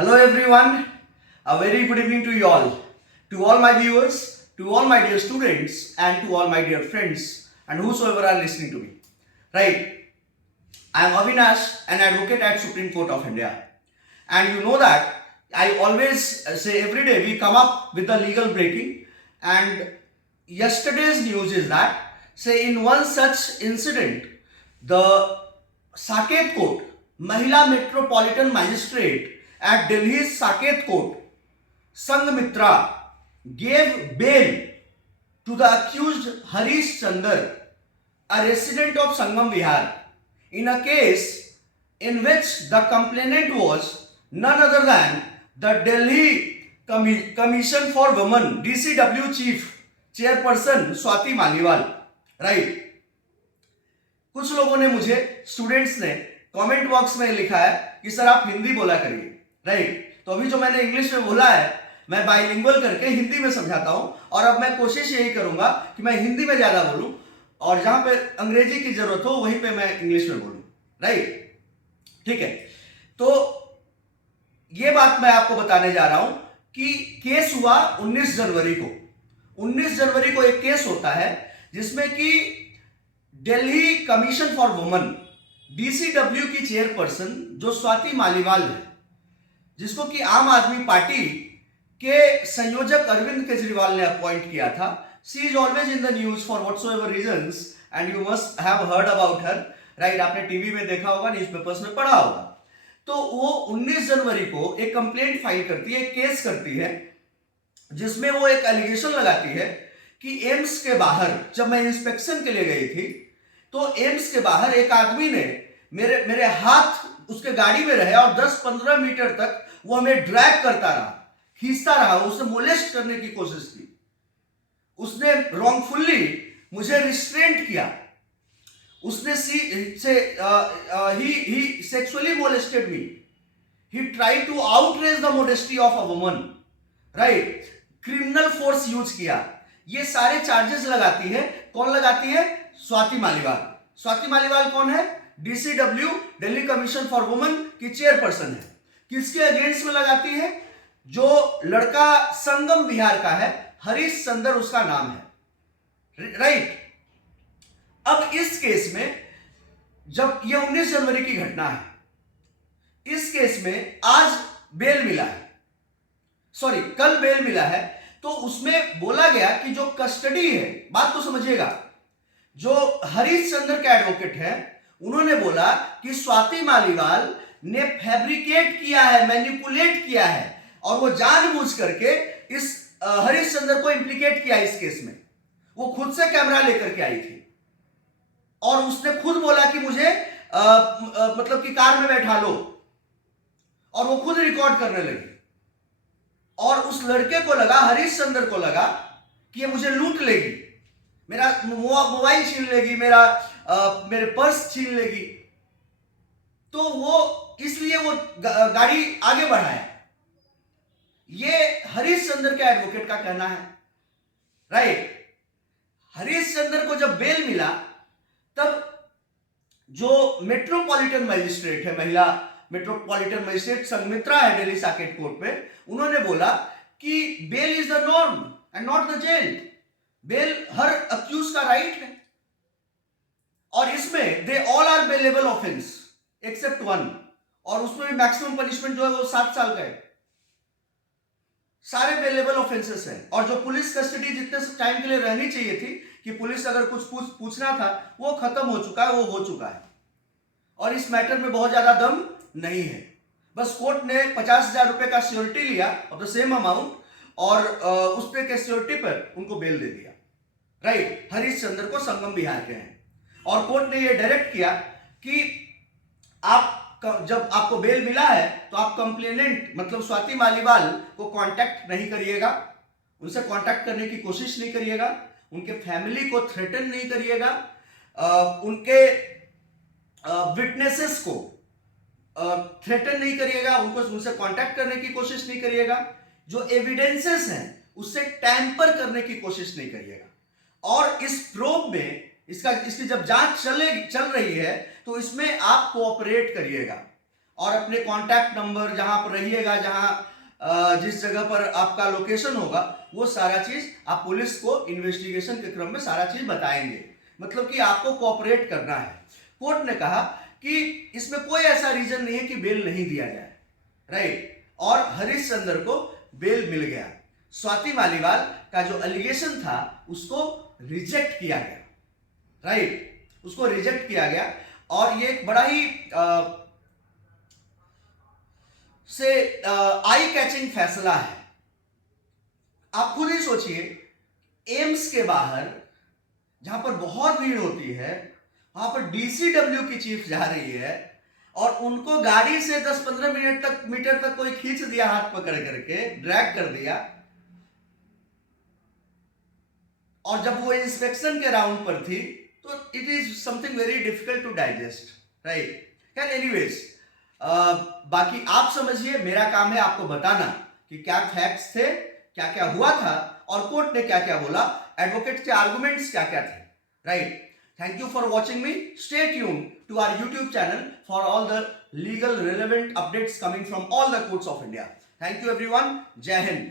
Hello everyone, a very good evening to you all. To all my viewers, to all my dear students and to all my dear friends and whosoever are listening to me. Right, I am Avinash, an advocate at Supreme Court of India. And you know that I always say every day we come up with the legal breaking, and yesterday's news is that say in one such incident, the Saket Court, Mahila Metropolitan Magistrate at Delhi's Saket Court, Sanghamitra, gave bail to the accused Harish Chandar, a resident of Sangam Vihar, in a case in which the complainant was none other than the Delhi Commission for Women, DCW Chief Chairperson Swati Maliwal. Right, कुछ लोगों ने मुझे, students ने comment box में लिखा है कि sir आप हिंदी बोला करिए. राइट, तो अभी जो मैंने इंग्लिश में बोला है मैं बाइलिंगुअल करके हिंदी में समझाता हूं, और अब मैं कोशिश यही करूंगा कि मैं हिंदी में ज्यादा बोलूं और जहां पे अंग्रेजी की जरूरत हो वहीं पे मैं इंग्लिश में बोलूं. राइट, ठीक है. तो ये बात मैं आपको बताने जा रहा हूं कि केस हुआ 19 जनवरी को. 19 जनवरी को एक केस होता है जिसमें कि Delhi commission for women, DCW की चेयरपर्सन जो स्वाति मालीवाल है, जिसको कि आम आदमी पार्टी के संयोजक अरविंद केजरीवाल ने अपॉइंट किया था. She is always in the news for whatsoever reasons and you must have heard about her. Right, आपने टीवी में देखा होगा, न्यूज़पेपर्स में पढ़ा होगा. तो वो 19 जनवरी को एक कंप्लेंट फाइल करती है, एक केस करती है, जिसमें वो एक एलिगेशन लगाती है कि एम्स के बाहर, जब मैं इंस्पेक्शन के लिए गई थी तो एम्स के बाहर एक आदमी ने मेरे हाथ उसके गाड़ी में रहे और 10-15 मीटर तक वो हमें ड्रैग करता रहा, खींचता रहा, उसे मोलेस्ट करने की कोशिश की. उसने रॉन्गफुल्ली मुझे रिस्ट्रेंट किया. उसने he sexually molested me. He tried to outrage the modesty of a woman. Right, criminal force use किया. ये सारे चार्जेस लगाती है. कौन लगाती है? स्वाति मालीवाल. स्वाति मालीवाल कौन है? DCW, Delhi commission for women की चेयरपर्सन है. किसके अगेंस्ट में लगाती है? जो लड़का संगम बिहार का है, हरीश चंदर उसका नाम है. राइट, अब इस केस में, जब ये 19 जनवरी की घटना है, इस केस में आज बेल मिला है, सॉरी कल बेल मिला है. तो उसमें बोला गया कि जो कस्टडी है, बात तो समझिएगा, जो हरीश चंद्र के एडवोकेट हैं उन्होंने बोला कि स्वाति मालीवाल ने फैब्रिकेट किया है, मैनिपुलेट किया है, और वो जानबूझ करके इस हरीश चंद्र को इंप्लीकेट किया इस केस में. वो खुद से कैमरा लेकर के आई थी और उसने खुद बोला कि मुझे मतलब कि कार में बैठा लो, और वो खुद रिकॉर्ड करने लगी. और उस लड़के को लगा, हरीश चंद्र को लगा कि ये मुझे लूट लेगी, मेरा मोबाइल छीन लेगी, मेरे पर्स छीन लेगी. तो वो इसलिए वो गाड़ी आगे बढ़ाया. ये हरीश चंद्र के एडवोकेट का कहना है. राइट, हरीश चंद्र को जब बेल मिला तब जो मेट्रोपॉलिटन मजिस्ट्रेट है, महिला मेट्रोपॉलिटन मजिस्ट्रेट संघमित्रा है दिल्ली साकेत कोर्ट में, उन्होंने बोला कि bail is the norm and not the jail. Bail हर अक्यूज का राइट है, और इसमें they all are bailable offence except one, और उसमें भी मैक्सिमम पनिशमेंट जो है वो 7 साल का है. सारे बेलेबल ऑफेंसेस हैं. और जो पुलिस कस्टडी जितने टाइम के लिए रहनी चाहिए थी कि पुलिस अगर कुछ पूछना था, वो खत्म हो चुका है, वो हो चुका है. और इस मैटर में बहुत ज्यादा दम नहीं है. बस कोर्ट ने 50,000 रुपए का श्योरिटी लिया ऑफ द सेम अमाउंट, और उस पे के श्योरिटी पर उनको बेल दे दिया. राइट, हरीश चंद्र को संगम बिहार के हैं. और कोर्ट ने ये डायरेक्ट किया कि आप जब आपको बेल मिला है तो आप कंप्लेनेंट मतलब स्वाति मालीवाल को कांटेक्ट नहीं करिएगा, उनसे कांटेक्ट करने की कोशिश नहीं करिएगा, उनके फैमिली को थ्रेटन नहीं करिएगा, उनके विटनेसेस को थ्रेटन नहीं करिएगा, उनसे कांटेक्ट करने की कोशिश नहीं करिएगा, जो एविडेंसेस हैं उससे टैंपर करने की कोशिश नहीं करिएगा. और इस प्रोब में इसकी जब जांच चल रही है तो इसमें आप कोऑपरेट करिएगा. और अपने कॉन्टैक्ट नंबर, जहां आप रहिएगा, जिस जगह पर आपका लोकेशन होगा, वो सारा चीज आप पुलिस को इन्वेस्टिगेशन के क्रम में सारा चीज बताएंगे। मतलब कि आपको कोऑपरेट करना है। कोर्ट ने कहा कि इसमें कोई ऐसा रीजन नहीं है कि बेल नहीं दिया जाए, राइट। और हरिश्चंद्र को बेल मिल गया। स्वाति मालीवाल का जो एलिगेशन था उसको रिजेक्ट किया गया, राइट, उसको रिजेक्ट किया गया। और ये एक बड़ा ही आई कैचिंग फैसला है। आप खुद ही सोचिए, एम्स के बाहर जहां पर बहुत भीड़ होती है, वहां पर डीसीडब्ल्यू की चीफ जा रही है और उनको गाड़ी से 10-15 मीटर तक कोई खींच दिया, हाथ पकड़ करके ड्रैग कर दिया। और जब वो इंस्पेक्शन के राउंड पर थी तो it is something very difficult to digest, right. Anyways, बाकी आप समझिए, मेरा काम है आपको बताना कि क्या फैक्ट्स थे, क्या क्या हुआ था और कोर्ट ने क्या क्या बोला, एडवोकेट के आर्गुमेंट्स क्या क्या थे, right. Thank you for watching me. Stay tuned to our YouTube channel for all the legal relevant updates coming from all the courts of India. Thank you everyone. Jai Hind.